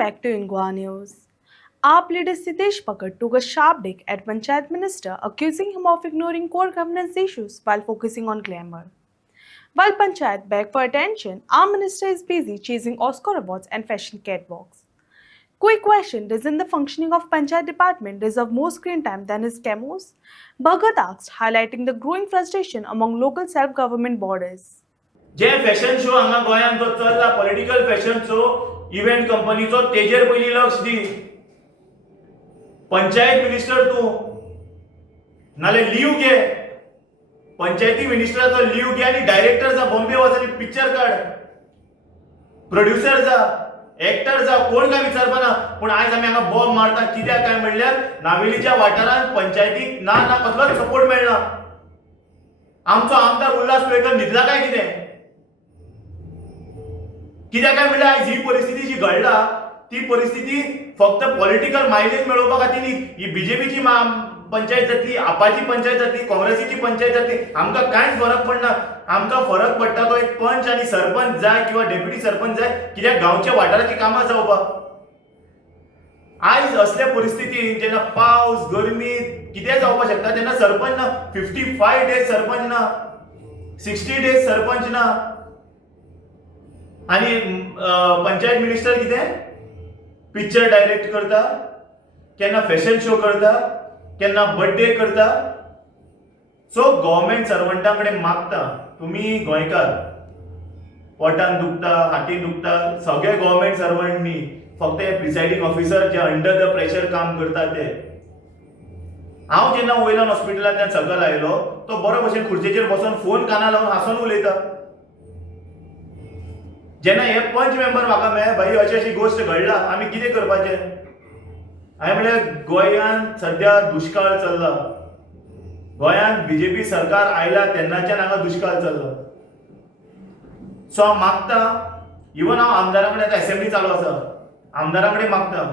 back to Ingwa News. AAP leader Sitesh Pakat took a sharp dig at Panchayat Minister, accusing him of ignoring core governance issues while focusing on glamour. While Panchayat begged for attention, our minister is busy chasing Oscar awards and fashion catwalks. Quick question: doesn't the functioning of Panchayat department deserve more screen time than his camos? Bhagat asked, highlighting the growing frustration among local self-government bodies. जे fashion show हांगा गोंयांत जो चल्ला political फॅशनचो event कंपनीचो तेजेर पयलीं लक्ष दी. Panchayat minister तूं नाले लीव घे, पंचायती मिनिस्टराचो लीव घे आनी डायरेक्टर जा, बॉम्बे वच आनी पिक्चर काड, प्रोड्युसर जा, एक्टर जा, कोण काय विचारपा ना. पूण आयज आमी हांगा बॉम्ब मारता कित्याक काय म्हणल्यार नावेलीच्या वाठारांत पंचायतीक ना कसलोच सपोर्ट मेळना. आमचो आमदार उल्हास पेडकर न्हिदला काय कितें? कित्याक काय म्हणल्यार आयज ही परिस्थिती जी घडला ती परिस्थिती फक्त पॉलिटिकल मायलेज मेळोवपा खातीर न्ही. ही बीजेपीची पंचायत जातली, आपाची पंचायत जातली, काँग्रेसीची पंचायत जातली, आमकां कांयच फरक पडना. आमकां फरक पडटा तो एक पंच आनी सरपंच जाय किंवा डेप्युटी सरपंच जाय, कित्याक गांवच्या वाठाराची कामां जावपाक. आयज असल्या परिस्थितीन जेन्ना पावस गरमी कितें जावपाक शकता तेन्ना सरपंच ना, 55 डेज सरपंच ना, 60 डेज सरपंच ना. आणि पंचायत मिनिस्टर कितें पिक्चर डायरेक्ट करता, केन्ना फॅशन शो करता, केन्ना बर्थडे करता. सो गव्हर्नमेंट सर्वंटां कडेन मागता, तुमी गोंयकार पोटान दुखता, हातीन दुखता, सगळे गव्हर्नमेंट सर्वंट न्ही, फक्त हे प्रिसायडींग ऑफिसर जे अंडर द प्रेशर काम करता ते. हांव जेन्ना वयल्यान हॉस्पिटलांतल्यान सकयल आयलो तो बरो भशेन खुर्चेचेर बसून फोन काना लावन हांसून उलयता. जेन्ना हे पंच मेंबर म्हाका मेळ्ळे, भाई अशी अशी गोश्ट घडला, आमी कितें करपाचें? हांवें म्हणलें गोंयांत सध्या दुश्काळ चल्ला, गोंयांत बीजेपी सरकार आयला तेन्नाच्यान हांगा दुश्काळ चल्ला. सो हांव मागता, इवन हांव आमदारा कडेन आतां असेंब्ली चालू आसा, आमदारा कडेन मागता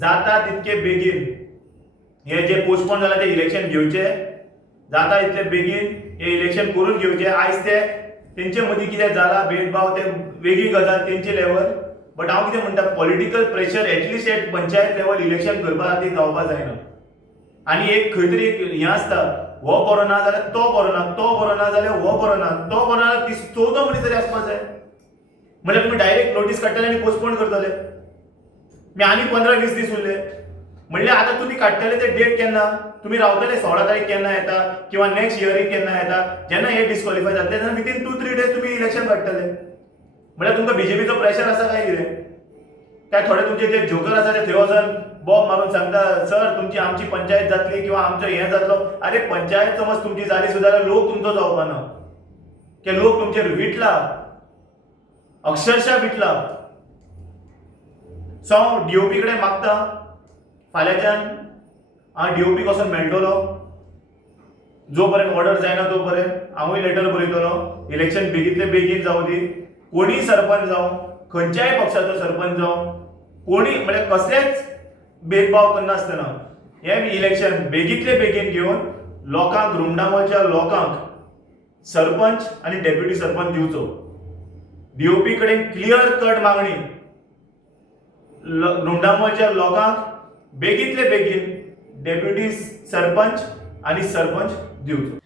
जाता तितके बेगीन हे जे पोस्टपोन जाला ते इलेक्शन घेवचे, जाता तितले बेगीन हे इलेक्शन करून घेवचे. आयज ते तेंचे मदीं कितें जाला भेदभाव ते वेगळी गजाल तेंचे लेवल. बट हांव कितें म्हणटा, political pressure at least at panchayat level election करपा खातीर जावपा जायना. आनी एक खंय तरी एक हें आसता, हो बरो ना जाल्यार तो बरो ना, तो बरो ना जाल्यार हो बरो ना, तो बरो ना 14 मनीस तरी आसपाक जाय. म्हणल्यार तुमी डायरेक्ट नोटीस काडटले आनी पोस्टपोन करतले. मी आनी 15-20 दीस उरले. म्हणल्यार आतां तुमी काडटले ते डेट केन्ना? तुमी रावतले 16 तारीख केन्ना येता किंवा नेक्स्ट हियरिंग केन्ना येता, जेन्ना हे डिस्क्वॉलिफाय जातले तेन्ना विथीन 2-3 डेज तुमी इलेक्शन काडटले. म्हणल्यार तुमकां बीजेपीचो प्रेशर आसा काय कितें? काय थोडे तुमचे जे जोकर आसा ते थंय वचून बॉम्ब मारून सांगता, सर तुमची आमची पंचायत जातली किंवा आमचो हें जातलो. अरे पंचायत समज तुमची जाली सुद्दां जाल्यार लोक तुमचो जावपा ना, की लोक तुमचेर विटला, अक्षरशः विटला. सो हांव डीओपी कडेन मागता, फाल्यांच्यान हांव डीओपी कसो मेळटलो, जो पर्यंत ऑर्डर जायना तो पर्यंत हांवूय लेटर बरयतलो. इलेक्शन बेगीतले बेगीन जावं दी, कोणी सरपंच जावं, खंयच्याय पक्षाचो सरपंच जावं, कोणी म्हणजे कसलेच भेदभाव करनासतना हे इलेक्शन बेगीतले बेगीन घेवन लोकांक, रुमडामोलच्या लोकांक सरपंच आनी डेप्युटी सरपंच दिवचो. डीओपी कडेन क्लियर कट मागणी, रुमडामोलच्या लोकांक बेगीतले बेगीन डेप्युटी सरपंच आनी सरपंच दिवचो.